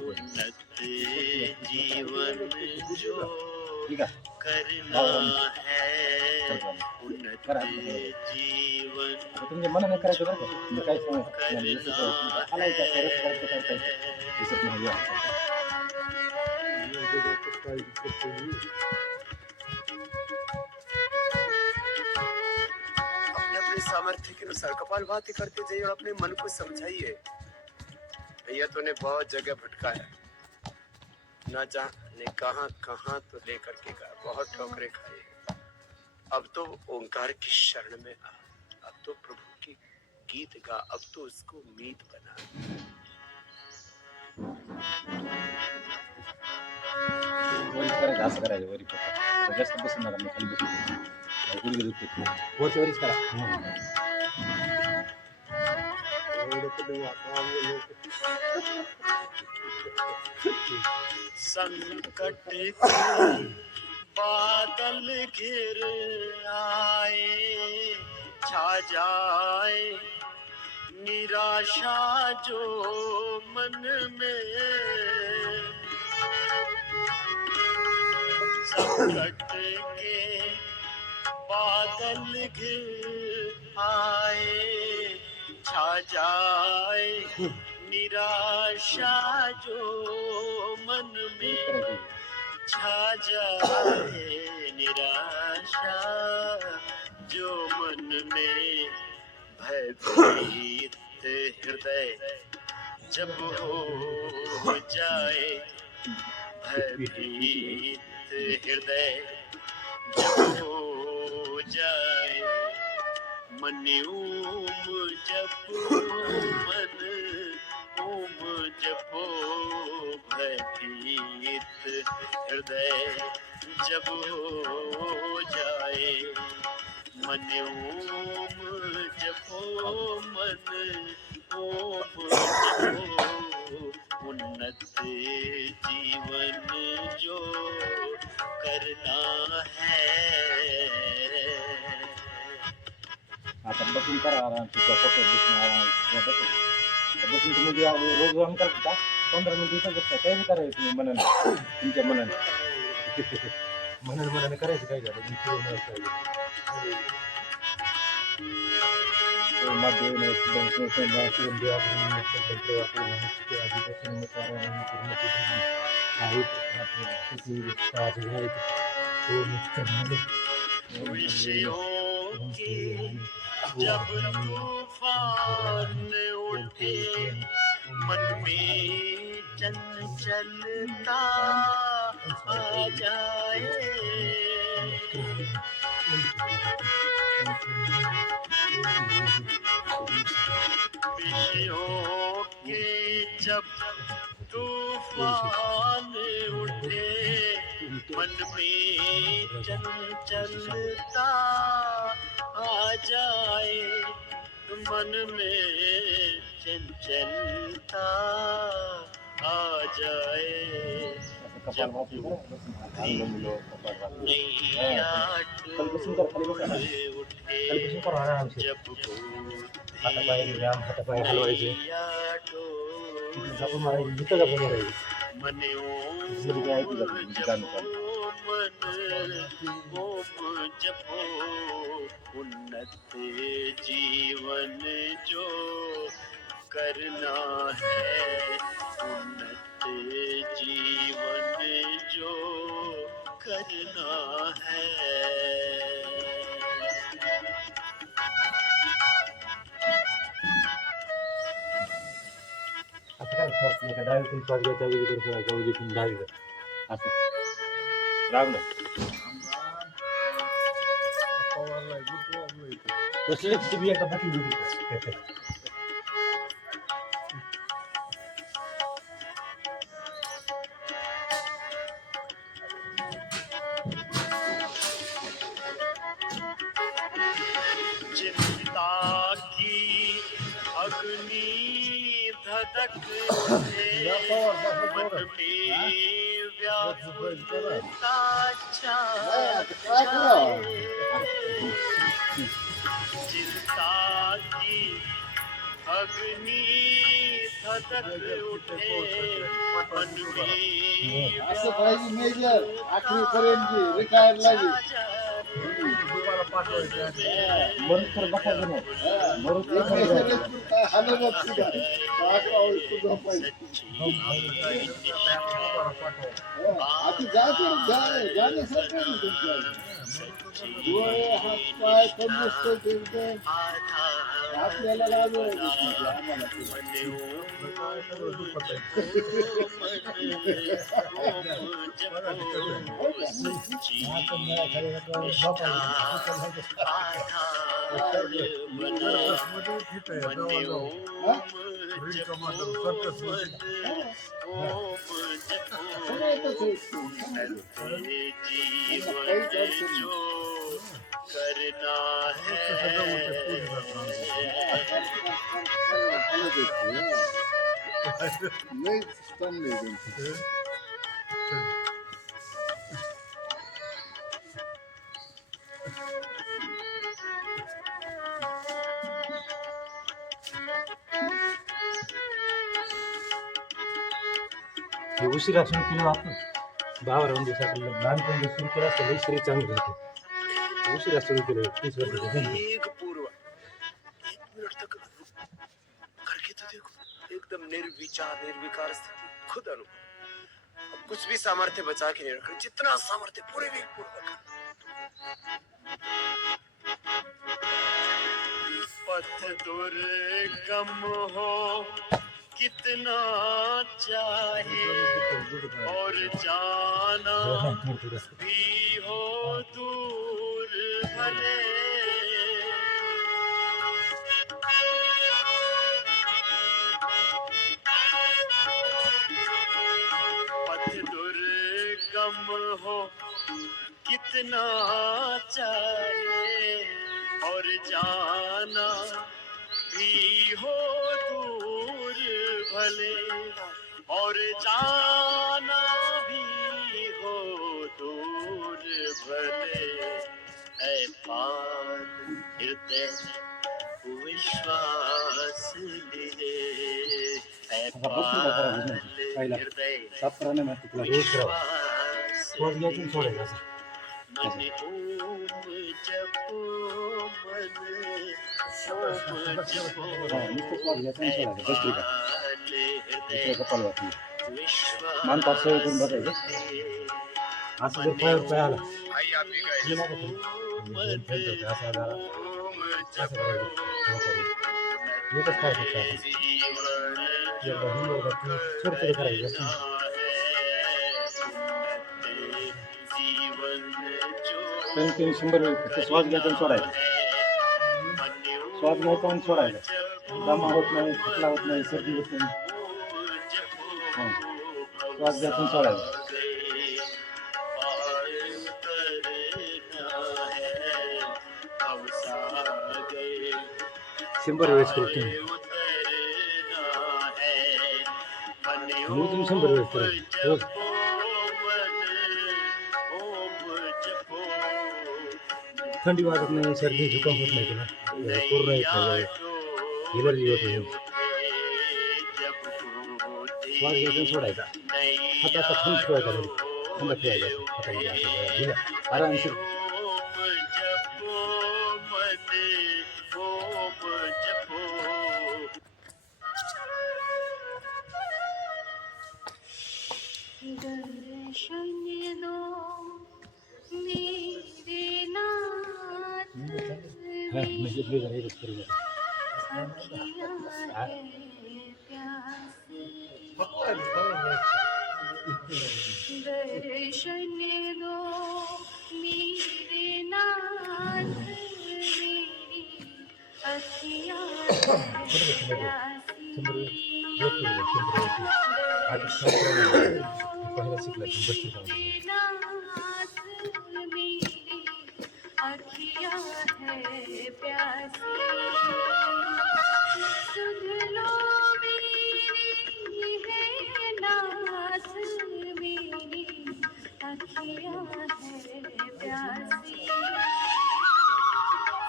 उन्नत जीवन जो करना है, उन्नत जीवन तुमचे मन नाही करायचं बरं का म्हणजे काय अपने अपने सामर्थ्य के अनुसार कपालभाति करते जाइए और अपने मन को समझाइए, भैया तूने बहुत जगह भटकाया, ना जाने कहां कहां तो लेकर के गया, बहुत ठोकरे खाए, अब तो ओंकार की शरण में आ, अब तो प्रभु की गीत गा, अब तो उसको मीत बना। असं करायचं वरी जास्त बसून नका मी खाली बसून गुडघे दुखते वरची वरीच करा संकट के बादल घिर आए, छा जाए निराशा जो मन में, संकट के बादल घिर आए, छा जाए निराशा जो मन में, छा जाए निराशा जो मन में, भयभीत हृदय जब हो जाए, भयभीत हृदय जब हो जाए, मन ओम जपो, मन ओम जपो, भयभीत हृदय जब हो जाए, मन ओम जपो, मन ओम जपो, उन्नत जीवन जो करना है। आता बसून करा आराम बसून तुम्ही जेव्हा रोज व्यायाम करता 15 मिनिटं बसता काही बी करायचं तुम्ही मनाने तुमच्या मनाने मनाने करायचं काय झालं विषयों के जब तूफान उठे, मन में चंचलता आ जाए, विषयों के जब तूफान उठे, मन में चंचलता आ जाए, मन में चंचलता आ जाए, जब नैया टूट उठे, जब नैया टूट मन ओम जपो, उन्नत जीवन जो करना है, उन्नत जीवन जो करना है। डावीतून श्वास घ्यायचा उजवीकडे सोडायचा उजवीतून डावीकडे असं राग कसले तुम्ही एकदा बाटली दिली चिंता की अग्नि धधक मन में व्याकुलता छाए, चिंता की अग्नि धधक उठे मन में असं पाहिजे मेजर आखरी पर्यंत रिटायर लागे मरून तर बसायचं नाही मरून ते हलवत सुद्धा आता जाण्यासारखं नाही तुमच्या डोळे हात पाय तंदुरुस्त ठेवते आपल्याला लागू आम्हाला करना नाही स्तंभ नाही त्यांची हे उशिरा सुरू केलं आपण 12 दिवसाचं लहानपणी सुरू केलं असतं लई शरीर चांगलं होतं उशिरा सुरू केलं 30 वर्षाचं एक पूर्व 1 मिनट तक करके तो देखो एकदम निर्विचार निर्विकार स्थिति खुद अनुभव अब कुछ भी सामर्थ्य बचा के नहीं रखा जितना सामर्थ्य पूरे वेग पूर्वक पथ दुर्गम हो कितना चाहे और जाना भी हो दूर भले पथ दुर्गम हो कितना चाहे और जाना भी हो दूर भले और जाना भी हो दूर भले ऐ पार हृदय विश्वास लिए ऐ पार हृदय 17 महिन्यात तुला रोज करावं रोज घ्यायचं आणि सोडायचं असं मन ओम जपो मन ओम जपो नुसतं श्वास घ्यायचा आणि सोडायचं भस्त्रिका दुसऱ्या कपालभाती विश्वास मान पाच सवय करून बसायचं असं जर पायावर पाय आला आई आप भी गाइए हे नका करू. म्हणजे फेलतं होतं, असं आला ओम असं जपो करायचं थोडं करून एकच पाय फक्त आपण जीवन एकदा हिंग एकदा तू थोडं थोडं करायचं जास्त नाही. कमीत कमी 100 वेळ फक्त श्वास घ्यायचा आणि सोडायचा श्वास घ्यायचा आणि सोडायचा दमा होत नाही थकला होत नाही सर्दी होत नाही श्वास घ्यायचा आणि सोडायचा 100 वेळेस करू तुम्ही मोजून 100 वेळेस करायचं रोज थंडी वाजत नाही सर्दी जुकाम होत नाही तुला कोरोना येत नाही एलर्जी होत नाही श्वास घ्यायचा आणि सोडायचा हात असा थंड ठेवायचा घरी थंड ठेवायचा हातामध्ये असं दिला आरामशीर दर्शन दो मेरे नाथ हां म्हणजे प्लीज एकच करू नका अखियाँ है प्यासी दर्शन दो मेरे नाथ मेरी अखियाँ है प्यासी पहिला शिकला की बसते नाथ मेरी अखियाँ है प्यासी सुन लो मेरी है नाथ मेरी अखियाँ है प्यासी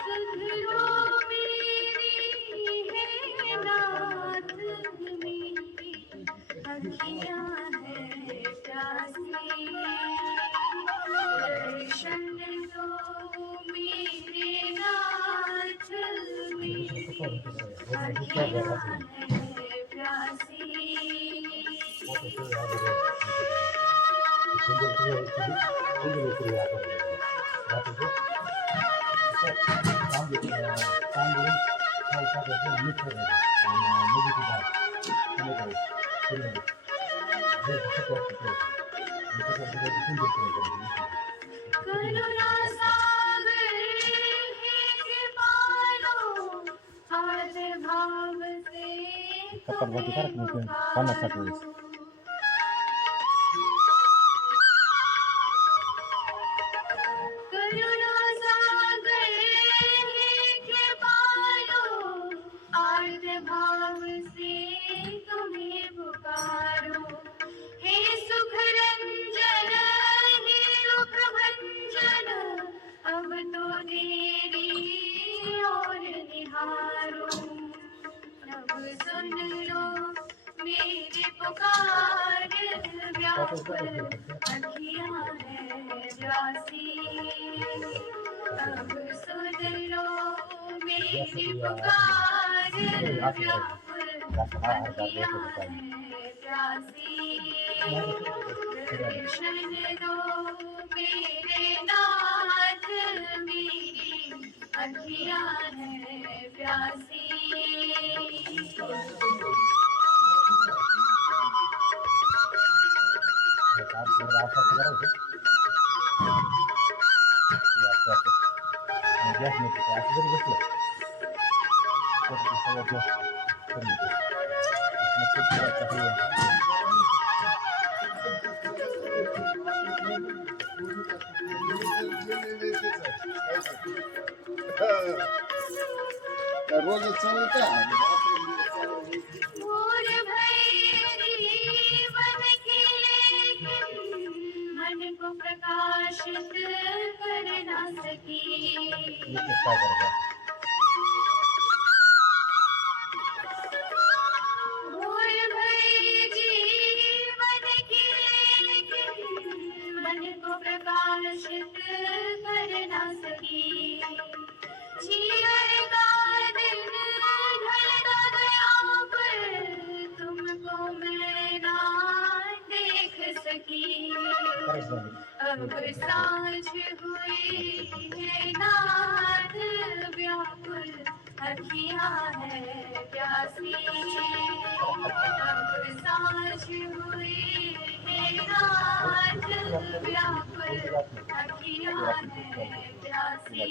सुन लो मेरी है नाथ मेरी अखियाँ हैं प्यासी दर्शन दो मेरे नाथ मेरी अखियाँ हैं प्यासी करुणा सागर हे कृपालो हाथ भाव से तुम्हें पुकारो करुणा सागर हे कृपालो आर्त भाव से तुम्हें पुकारो हे सुख रंजन हे दुख भंजन अब तो तेरी ओर निहारो अब सुन लो मेरी पुकार व्याकुल अखियाँ हैं प्यासी अब सुन लो मेरी पुकार व्याकुल अखियाँ हैं प्यासी दर्शन दो मेरे नाथ मेरी अखियाँ हैं प्यासी रोज चालू का मोर भय जीवन के लेकिन मन को प्रकाशित कर ना सकी मोर भय जीवन के लेकिन मन को प्रकाशित कर ना सकी जीवन का दिन ढलता गया पर तुमको मैं ना देख सकी अब सांझ हुई है नाथ व्याकुल अखियाँ हैं प्यासी अब सांझ हुई है नाथ व्याकुल अखियाँ हैं प्यासी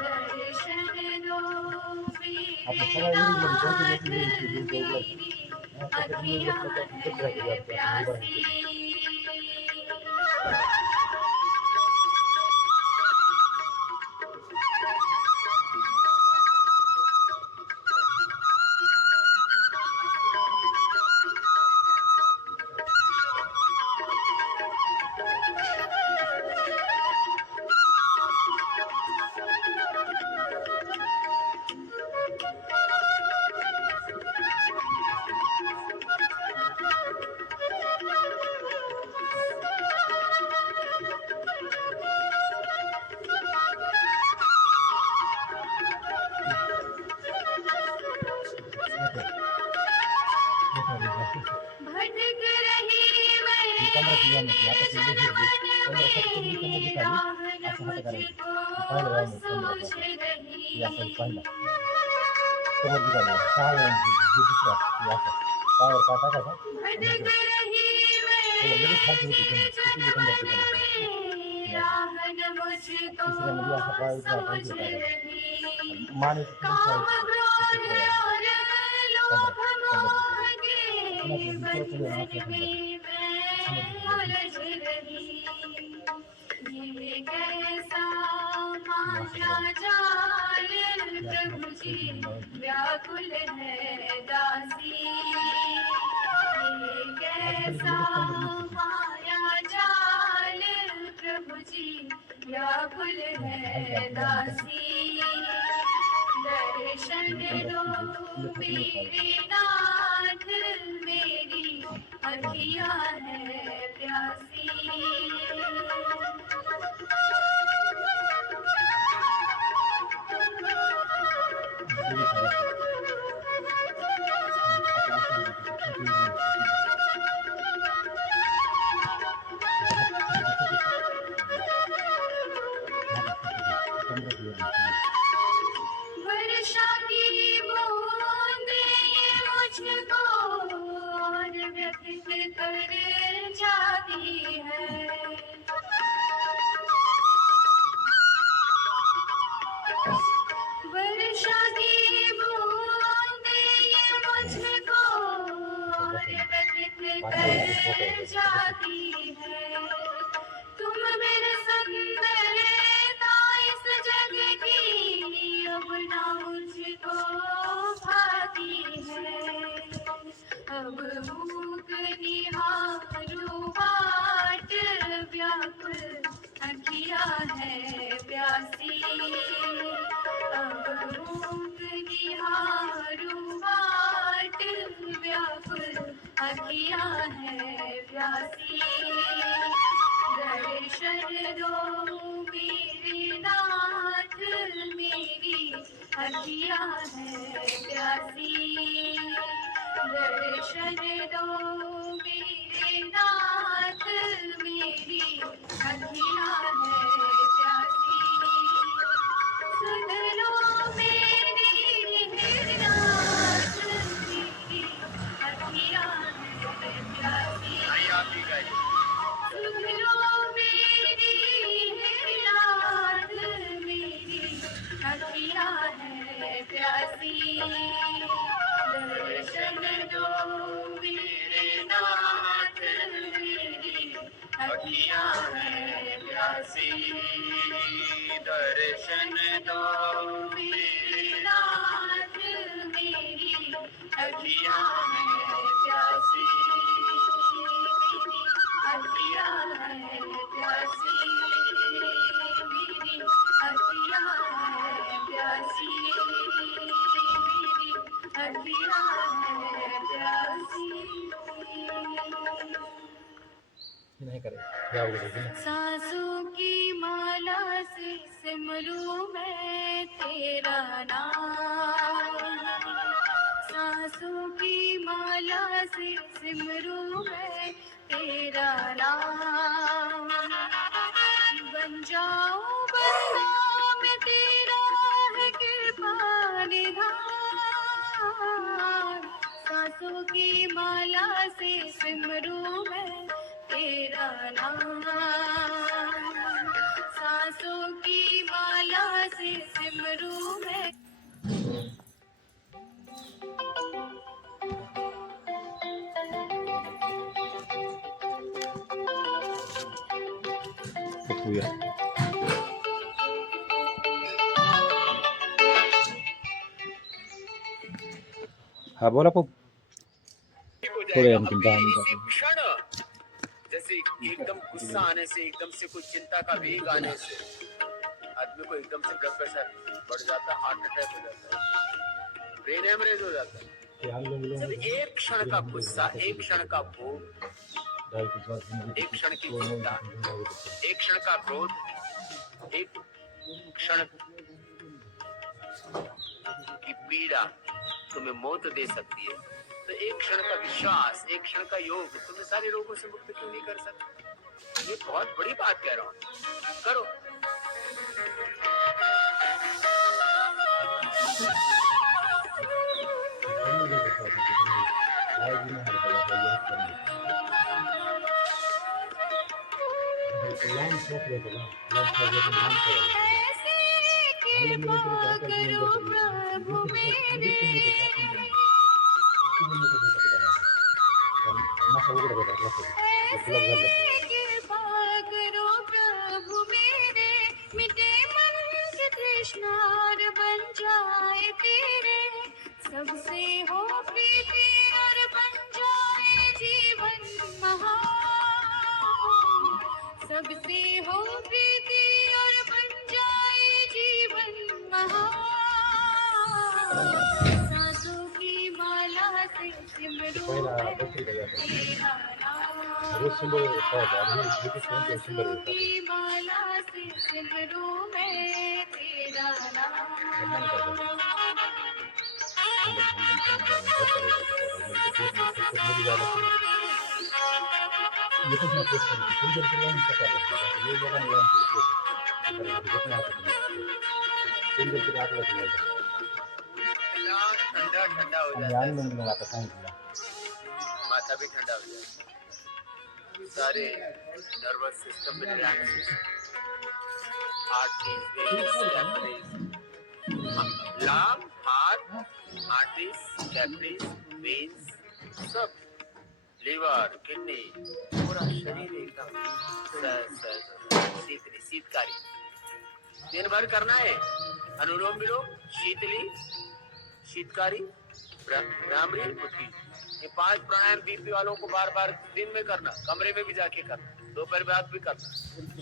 दर्शन दो मेरे नाथ मेरी अखियाँ हैं प्यासी भटक रही मैं राह न मुझको सूझ रही भटक रही मैं राह न मुझको सूझ रही काम क्रोध और लोभ मोह के बंधन में मैं उलझ रही ये कैसा माया जाल प्रभु जी व्याकुल है दासी ये कैसा माया जाल प्रभु जी व्याकुल है दासी दर्शन दो मेरे नाथ मेरी अखियाँ है प्यासी। वर्षा की बूंदें ये मुझको और व्यथित कर जाती है। वर्षा की बूंदें ये मुझको और व्यथित कर जाती है। तुम मेरे सुंदरता इस जग की अब ना मुझको भाती है। अब मूक निहारूं बाट व्याकुल अखियाँ है प्यासी। अब मूक निहारूं बाट व्याकुल अखियाँ है प्यासी। दर्शन दो मेरे नाथ मेरी अखियाँ है प्यासी। दर्शन दो मेरे नाथ मेरी अखियाँ है प्यासी। सुन लो मेरी नाथ मेरी अखियाँ है प्यासी। सुन लो मेरी नाथ मेरी अखियाँ है प्यासी। दर्शन दो मेरे नाथ मेरी अखियाँ है प्यासी। दर्शन दो मेरे नाथ मेरी अखियाँ है प्यासी। अखियाँ है प्यासी मेरी अखियाँ है प्यासी। मेरी अखियाँ है प्यासी। नहीं करे जाओ बोले सांसों की माला से सिमरूं मैं तेरा नाम। सांसों की माला से सिमरूं मैं तेरा नाम। बन जाऊं बंदा मैं तेरा है कृपा निधान। सांसों की माला से सिमरूं मैं तेरा नाम। सांसों की माला से सिमरूं मैं। पूजा हाँ बोला पप्पू थोड़े हम चिंता इसी क्षण जैसे एकदम गुस्सा आने से, एकदम से कुछ चिंता का वेग आने से आदमी को एकदम से ब्लड प्रेशर बढ़ जाता है, हार्ट अटैक हो जाता है, ब्रेन हेमरेज हो जाता है। जब एक क्षण का गुस्सा, एक क्षण का भोग, एक क्षण की चिंता, एक क्षण का क्रोध, एक क्षण की पीड़ा तुम्हें मौत दे सकती है, तो एक क्षण का विश्वास, एक क्षण का योग तुम्हें सारे रोगों से मुक्त क्यों नहीं कर सकता? ये बहुत बड़ी बात कह रहा हूँ, करो। बन जाए तेरे सबसे हो प्रीति और बन जाए जीवन महान। सबसे हो प्रीति और बन जाए जीवन महान। सांसों की माला से सिमर पहिला बसरीला जातो रोज 100 पाहतो आणि हे कोणते 100 की माला से सिमरू मैं तेरा इतना ठंडा ठंडा हो जाता है, माथा भी ठंडा हो जाता है, सारे नर्वस सिस्टम में relax, arteries, veins, capillaries, lung, heart, arteries, capillaries, veins, सब, लीवर, किडनी, पूरा शरीर एकदम शीतकारी। दिन भर करना है अनुलोम विलोम, शीतली, शीतकारी, भ्रामरी, उद्गीत। ये 5 प्राणायाम बीपी वालों को बार बार दिन में करना, कमरे में भी जाके करना, दोपहर बाद भी करना,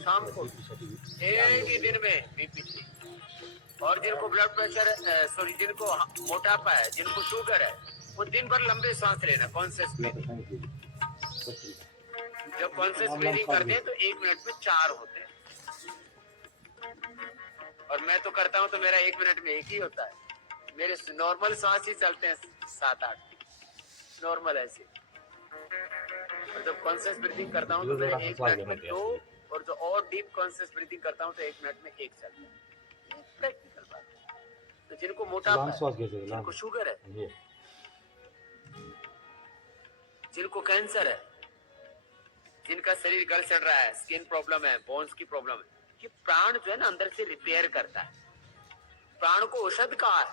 शाम को एक ही दिन में बीपी। और जिनको ब्लड प्रेशर जिनको मोटापा है, जिनको शुगर है, वो दिन भर लंबे सांस लेना, कॉन्शियस ब्रीथिंग। जब कॉन्शियस ब्रीथिंग करते हैं तो 1 मिनट में 4 होते हैं, और मैं तो करता हूँ तो मेरा 1 मिनट में 1 ही होता है। मेरे नॉर्मल सांस ही चलते हैं 7-8 नॉर्मल ऐसे। और जब कॉन्शियस ब्रीथिंग करता हूँ तो मेरे 1 मिनट में 2, और जो और डीप कॉन्शियस ब्रीथिंग करता हूँ तो 1 मिनट में 1 चलता है। प्रैक्टिकल बात है। तो जिनको मोटापा है, जिनको शुगर है, जिनको कैंसर है, जिनका शरीर गल सड़ रहा है, स्किन प्रॉब्लम है, बोन्स की प्रॉब्लम है, ये प्राण जो है ना अंदर से रिपेयर करता है। प्राण को औषध कहा है,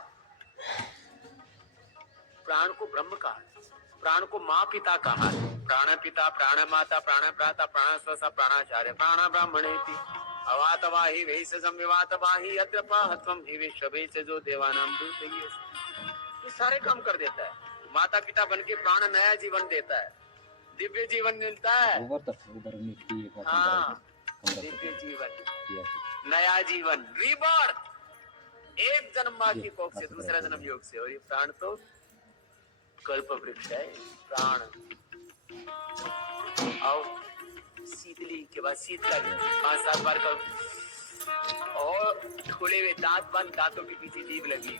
प्राण को ब्रह्म कहा है, प्राण को माँ पिता कहा है। प्राण पिता, प्राण माता, प्राण भ्राता, प्राण स्वसा, प्राणाचार्य, प्राण ब्राह्मणेति अवातवाहि वैस संविवातवाहि अत्रपाहत्वम हि विश्वभे से जो देवानाम दूत, ये सारे काम कर देता है। माता पिता बन के प्राण नया जीवन देता है, दिव्य जीवन मिलता है। हाँ, दिव्य जीवन, नया जीवन, रीबर्थ, एक जन्म माँ की कोख से, दूसरा जन्म योग से। और ये प्राण तो कल्प वृक्ष है, प्राण। आओ, शीतली के बाद शीतकारी 5-7 बार करो, और खुले हुए दांत बंद, दांतों के पीछे जीभ लगी,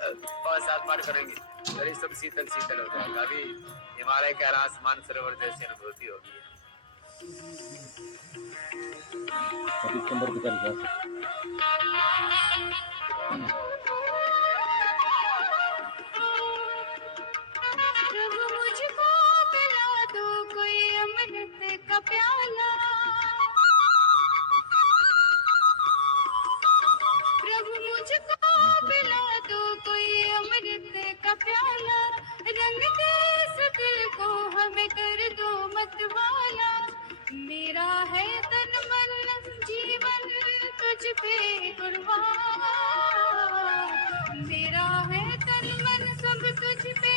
5-7 बार करेंगे, अरे सब शीतल शीतल हो जाएगा। अभी हिमालय का रास मानसरोवर जैसी अनुभूति होगी। प्रभु मुझको पिला दो कोई अमृत का प्याला, प्रभु मुझको पिला दो कोई अमृत का प्याला, रंग दे इस दिल को हमें कर दो मतवाला। मेरा है तन मन जीवन तुझ पे कुर्बान, मेरा है तन मन सब तुझ पे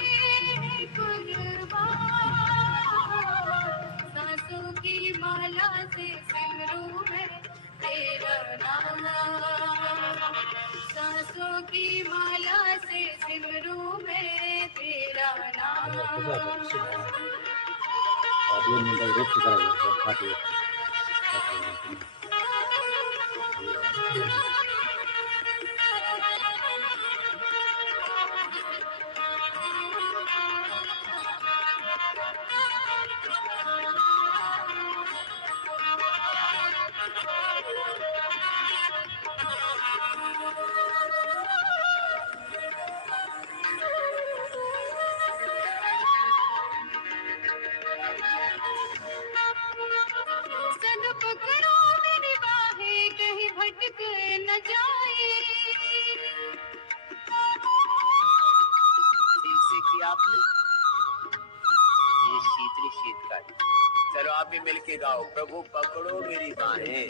कुर्बान। सांसों की माला से सिमरूं मैं तेरा नाम, सांसों की माला से सिमरूं मैं तेरा नाम। सद पकड़ो मेरी बाहें कहीं भटक न जाए, ठीक से किया आपने, ये शीतली शीतकारी। चलो आप भी मिलके गाओ, प्रभु पकड़ो मेरी बाहें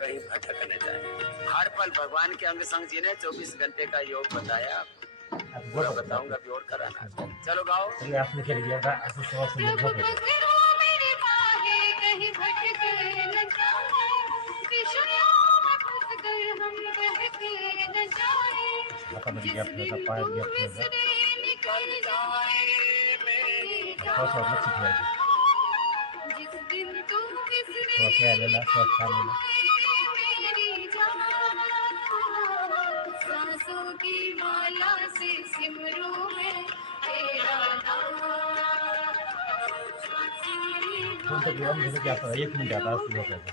कहीं भटक न जाए। हर पल भगवान के अंग संग जीने, 24 घंटे का योग बताया, पूरा बताऊंगा भी और कराना। चलो गाओ। आपने क्या लिया था ऐसे सवाल से प्रभु पकड़ो मेरी बाहें कहीं भटक न जाए, विषयों में फंस कर हम बहक न जाए, जिस दिन तू विसरे निकल जाए। श्वासावर लक्ष ठेवायचं. जिस दिन तू बिसरे श्वास यायला श्वास चाललेला. मेरी जान, सांसों की माला से सिमरूं मैं तेरा नाम. कोणतं व्यायाम झालं की आता 1 मिनिट आता असं झोपायचं.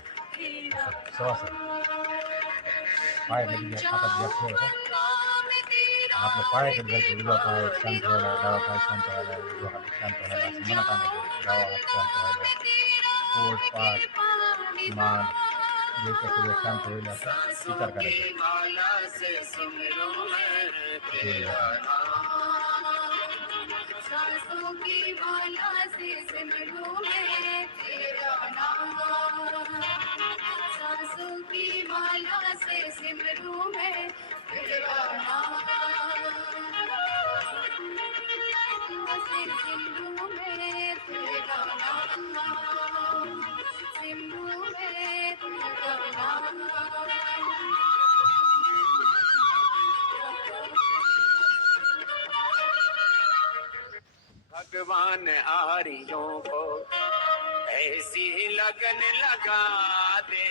श्वास पायामध्ये हातात गॅप ठेवायचा. आपल्या पायाकडे जायचं. उजवा पाय शांत व्हायला, डावा पाय शांत व्हायला, उजवा हात शांत व्हायला असं मनात आणायचं. डावा हात शांत व्हायला, पोट पाठ मान जे काही सगळं शांत होईल असा विचार करायचा. सांसों की माला से सिमरूं मैं तेरा नाम. सांसों की माला से सिमरूं मैं तेरा नाम. सिमरूं मैं तेरा नाम. सिमरूं मैं तेरा नाम. भगवान आरियों को ऐसी लगन लगा दे.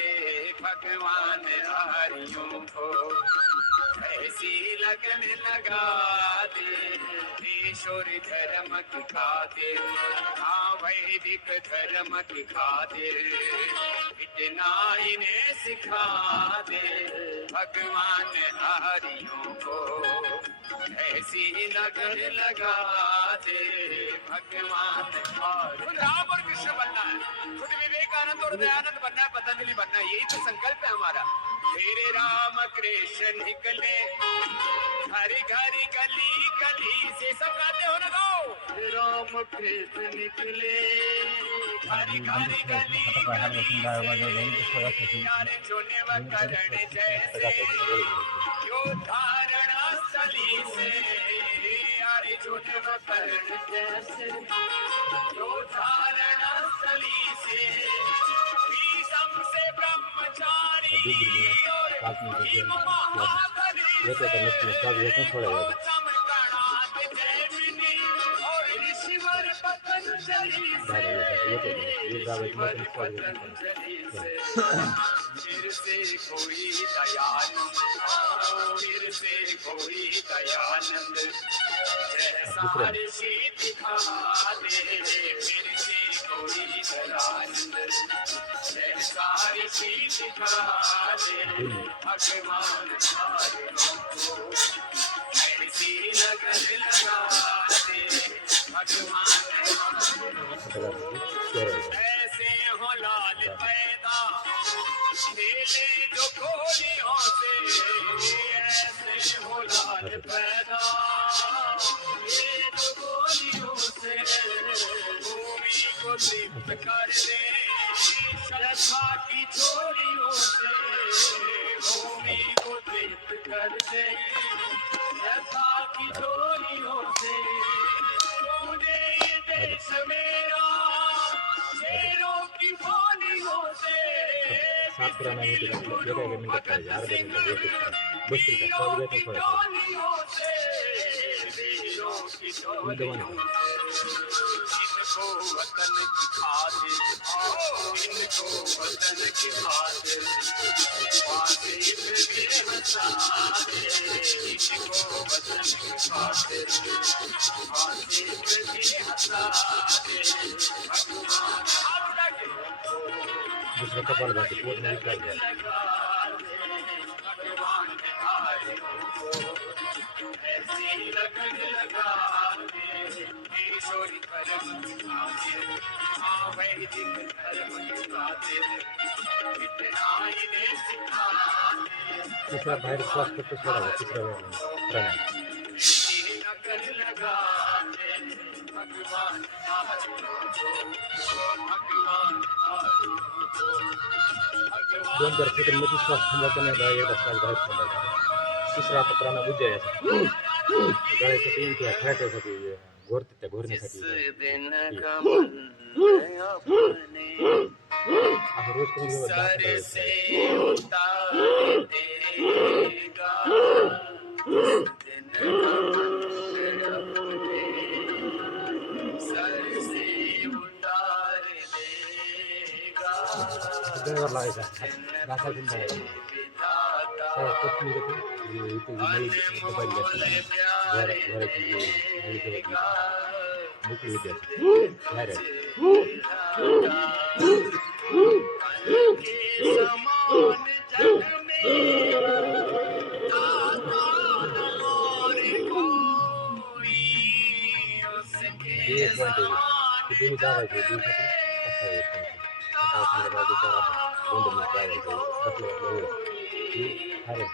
भगवान आरियों को ऐसी लगन लगा दे. ईश्वर धर्म की खातिर, हाँ वैदिक धर्म की खातिर इतना इन्हें सिखा दे. भगवान आरियों को ऐसी लगन लगा दे. भगवान राम और कृष्ण बनना है, खुद विवेकानंद और दयानंद बनना है, पतंजलि बनना है. यही तो संकल्प है हमारा. तेरे राम कृष्ण निकले हरी घरी गली गली से. सब गाते हो ना, गाओ. राम कृष्ण निकले हरी घरी गली गली से. यारे जोने व करण जैसे यो धारणा स्थली से. यारे जोने व करण जैसे यो धारणा स्थली से. भीषम से ब्रह्मचारी और भीम महाबली से. चमकणात जैमिनी और ऋषिवर पतंजलि से. ऋषिवर पतंजलि से. फिर से कोई दयानंद, फिर से कोई दयानंद जैसा ऋषि दिखा दे. फिर से कोई दयानंद जैसा ऋषि दिखा दे. भगवान आरियों को ऐसी लगन लगा दे. भगवान ऐसे हो लाल पैदा खेले जो गोलियों से. ऐसे हो लाल पैदा खेले जो गोलियों से. भूमि को लिप्त कर दे श्रद्धा की चोरियों से. भूमि को लिप्त कर दे श्रद्धा की चोरियों से. तूने ये देश मेरा शेरों की बोलियों से. सात पुराना मिनट मिनट अर्धा मिनट इनको वतन की खातिर, इनको वतन की खातिर फांसी पे भी हंसा दे. इनको वतन की खातिर फांसी पे भी हंसा दे. भगवान दूसरा कपाल बाकी पोट में निकाल दिया. भगवान आरियों को ऐसी लगन लगा दे. ईश्वरी धर्म की खातिर, हाँ वैदिक धर्म की खातिर इतना इन्हें सिखा दे. तीसरा बाहर श्वास करते सोडावा. तीसरा प्राणायाम. ऐसी लगन लगा दे. भगवान आरियों को, भगवान आरियों को, भगवान 2 सेकंडमध्ये श्वास थांबायचा नाही. एकदा श्वास बाहेर सोडायचा. तिसरा आता प्राणायाम उज्जायाचा. गळ्यासाठी किंवा फॅटसाठी घोरते त्या घोरण्यासाठी असं रोज करून सर से उतार देगा जिस दिन का अपने सर से ड्राइवर लागायचा घासा चिंता सगळ्या पत्नी होती इथे नवी मोबाईल घराची मोकळी होती बाहेर एक पॉईंट आहे की दोन्ही जागायचे दिवसातून कसा येत सकाळ संध्याकाळ दुपार आपण 2 मिनिट जागायचं बसल्या वेळ ही हायरच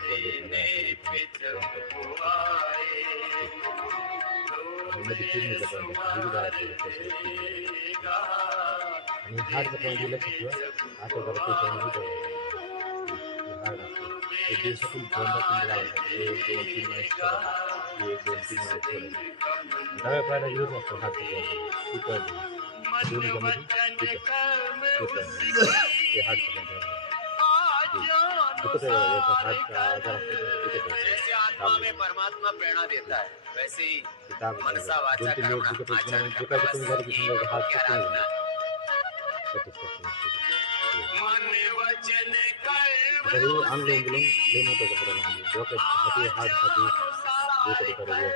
मध्ये चिरणीचा पॉईंट विविध आणि हार्डचा पॉईंट लक्षात ठेवा 8,000 हार्ड असतो एक दिवसातून 2-3 जागायचं 1-2-3 मॅच करायचं 1-2-3 मॅच करायचं डाव्या पायाला घेऊन असतो हात दोन्ही जमध्ये ते हार्डचं पॉईंट जैसे आत्मा में परमात्मा प्रेरणा देता है वैसे ही मनसा वाचा कर्मणा आचरण मन वचन कर्म अनुलोम विलोम लय महत्वाचा करायला लागले डोक्यासाठी हार्टसाठी डोकं करायला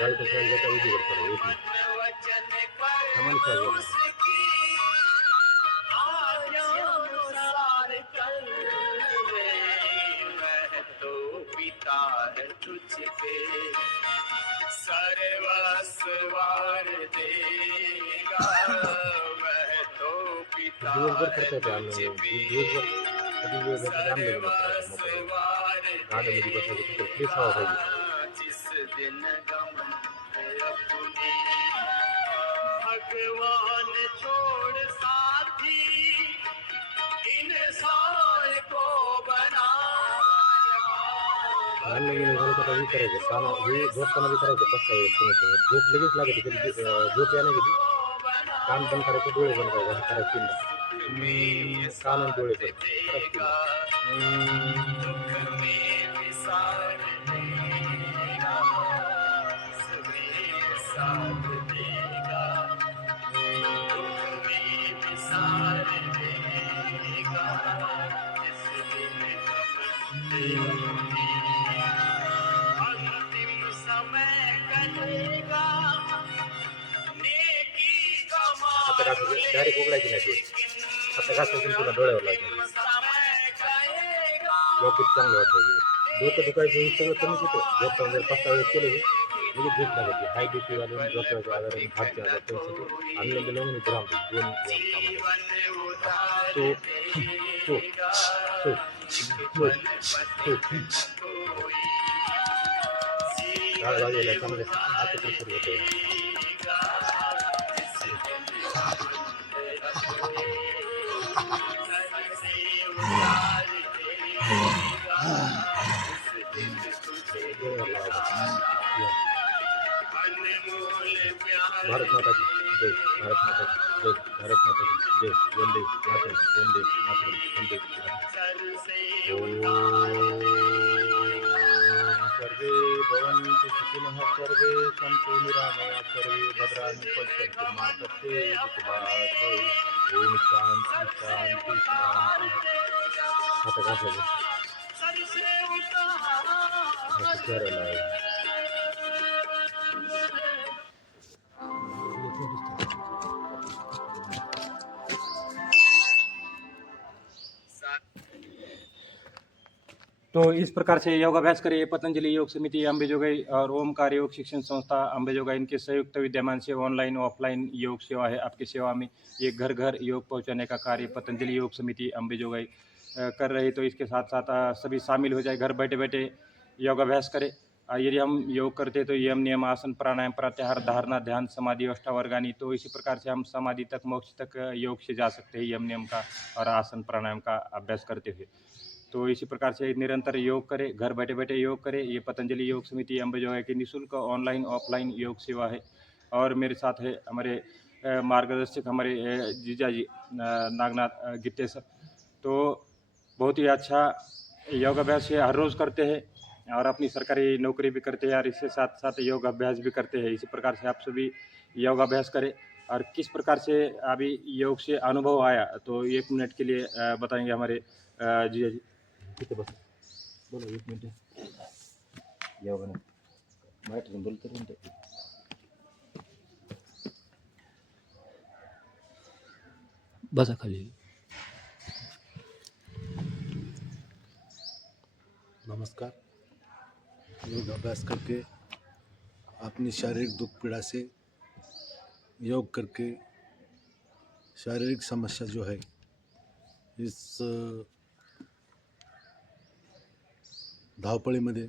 गाडी तर करायला काही दिवस करायला येत नाही सामान्य करायला सर्वस्वार देगा वह तो पिता दिवसभर करता येते अनुलोम दिवसभर कधी वेळ भेटला अनुलोम गाडीमध्ये बसायचं तिथे फ्रेश हवा पाहिजे जिस दिन गमन अपने भगवान छोड़ साथी इंसान को बनाया झालं तर विचारायचं काना हे झोपताना विचारायचं कसं आहे झोप लगेच लागते कधी झोप या नाही कधी कान बंद करायचे डोळे बंद करायचे करायचे कान आणि डोळे बंद आता घासायचं डायरेक्ट उघडायची नाही ते आता घासायचं पुन्हा डोळ्यावर लावायचं डोक्यात चांगलं वाटायचं डोकं दुखायचं हे सगळं कमीच होतं झोपताना जर 5-6 वेळेस केलं की लगेच झोप लागायची हाय बीपी वाले डोक्याचे आजार आणि हार्टचे आजार त्यांच्यासाठी अनुलोम विलोम आणि भ्राम 2 व्यायाम कामाला लागलेला चांगलं आता प्रेशर होतं भारत माता की जय भारत माता की जय भारत माता की जय वंदे मातरम वंदे मातरम वंदे सर्वे भवन्तु सुखिनः सर्वे सन्तु निरामयाः सर्वे भद्राणि पश्यन्तु मा कश्चित् दुःखभाग् ओम शांति शांति शांति आता घासायचं करायला तो इस प्रकार से योगाभ्यास करिए। पतंजलि योग समिति अंबेजोगाई और ओमकार योग शिक्षण संस्था अंबेजोगाई इनके संयुक्त विद्यमान से ऑनलाइन ऑफलाइन योग सेवा है आपकी सेवा में। ये घर घर योग पहुंचाने का कार्य पतंजलि योग समिति अंबेजोगाई कर रही। तो इसके साथ साथ सभी शामिल हो जाए, घर बैठे बैठे योगाभ्यास करें। यदि हम योग करते तो यम नियम आसन प्राणायाम प्रत्याहार धारणा ध्यान समाधि अष्टावर्गानी, तो इसी प्रकार से हम समाधि तक मोक्ष तक योग से जा सकते हैं यम नियम का और आसन प्राणायाम का अभ्यास करते हुए। तो इसी प्रकार से निरंतर योग करें, घर बैठे बैठे योग करें। ये पतंजलि योग समिति अंबेजोगाई की निःशुल्क ऑनलाइन ऑफलाइन योग सेवा है। और मेरे साथ है हमारे मार्गदर्शक हमारे जीजा जी नागनाथ गित्ते सर। तो बहुत ही अच्छा योग अभ्यास हर रोज़ करते हैं और अपनी सरकारी नौकरी भी करते हैं और इसके साथ साथ योग अभ्यास भी करते हैं। इसी प्रकार से आप सभी योग अभ्यास करें और किस प्रकार से अभी योग से अनुभव आया, तो 1 मिनट के लिए बताएंगे हमारे जीजा जी। ठीक है, बस बोलो 1 मिनट योग ने मराठी में बोलते रहते। बसा खाली। नमस्कार। योग अभ्यास करके अपनी शारीरिक दुख पीड़ा से योग करके शारीरिक समस्या जो है इस धावपळीमध्ये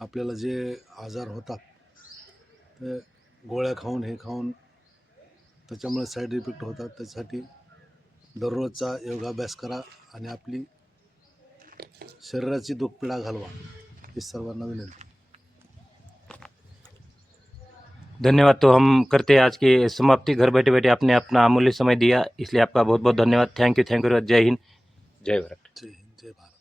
आपल्याला जे आजार होतात ते गोळ्या खाऊन हे खाऊन त्याच्यामुळे साईड इफेक्ट होतात, त्यासाठी दररोजचा योगाभ्यास करा आणि आपली शरीराची दुखपीडा घालवा, ही सर्वांना विनंती। धन्यवाद। तो हम करते हैं आज की समाप्ति। घर बैठे बैठे आपने अपना अमूल्य समय दिया, इसलिए आपका बहुत बहुत धन्यवाद। Thank you. जय हिंद, जय भारत। जय हिंद, जय भारत।